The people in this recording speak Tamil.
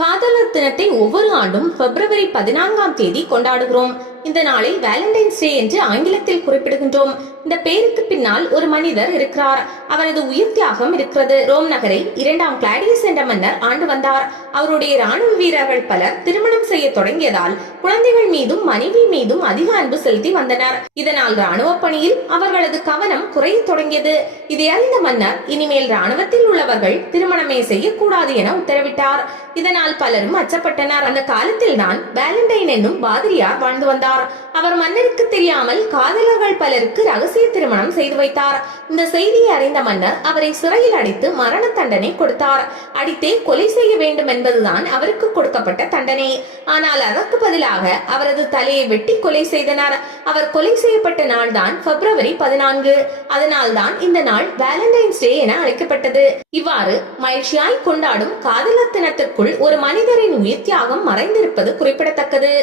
காதலர் தினத்தை ஒவ்வொரு ஆண்டும் பிப்ரவரி 14ஆம் தேதி கொண்டாடுகிறோம். இந்த நாளை வேலண்டைன்ஸ் டே என்று ஆங்கிலத்தில் குறிப்பிடுகின்றோம். இந்த பெயருக்கு பின்னால் ஒரு மனிதர் இருக்கிறார். அவரது உயிர் தியாகம் இருக்கிறது. ரோம் நகரை 2ஆம் கிளாடியஸ் என்ற மன்னர் ஆண்டு வந்தார். அவருடைய ராணுவ வீரர்கள் பலர் திருமணம் செய்ய தொடங்கியதால் குழந்தைகள் மீதும் மனைவி மீதும் அதிக அன்பு செலுத்தி வந்தனர். இதனால் ராணுவ பணியில் அவர்களது கவனம் குறைய தொடங்கியது. இதை அறிந்த மன்னர் இனிமேல் ராணுவத்தில் உள்ளவர்கள் திருமணமே செய்யக்கூடாது என உத்தரவிட்டார். இதனால் பலரும் அச்சப்பட்டனர். அந்த காலத்தில் தான் வேலண்டைன் என்னும் பாதிரியார் வாழ்ந்து வந்தார். அவர் மன்னருக்கு தெரியாமல் காதலர்கள் பலருக்கு ரகசிய திருமணம் செய்து வைத்தார். இந்த செய்தியை அறிந்த மன்னர் அவரை சிறையில் அடைத்து மரண தண்டனை கொடுத்தார். அடித்தே கொலை செய்ய வேண்டும் என்பதுதான் அவருக்கு கொடுக்கப்பட்ட தண்டனை. ஆனால் அதற்கு பதிலாக அவரது தலையை வெட்டி கொலை செய்தனர். அவர் கொலை செய்யப்பட்ட நாள் தான் பிப்ரவரி 14. அதனால் தான் இந்த நாள் வேலண்டைன்ஸ் டே என அழைக்கப்பட்டது. இவ்வாறு மகிழ்ச்சியாய் கொண்டாடும் காதலர் தினத்திற்குள் ஒரு மனிதரின் உயிர் தியாகம் மறைந்திருப்பது குறிப்பிடத்தக்கது.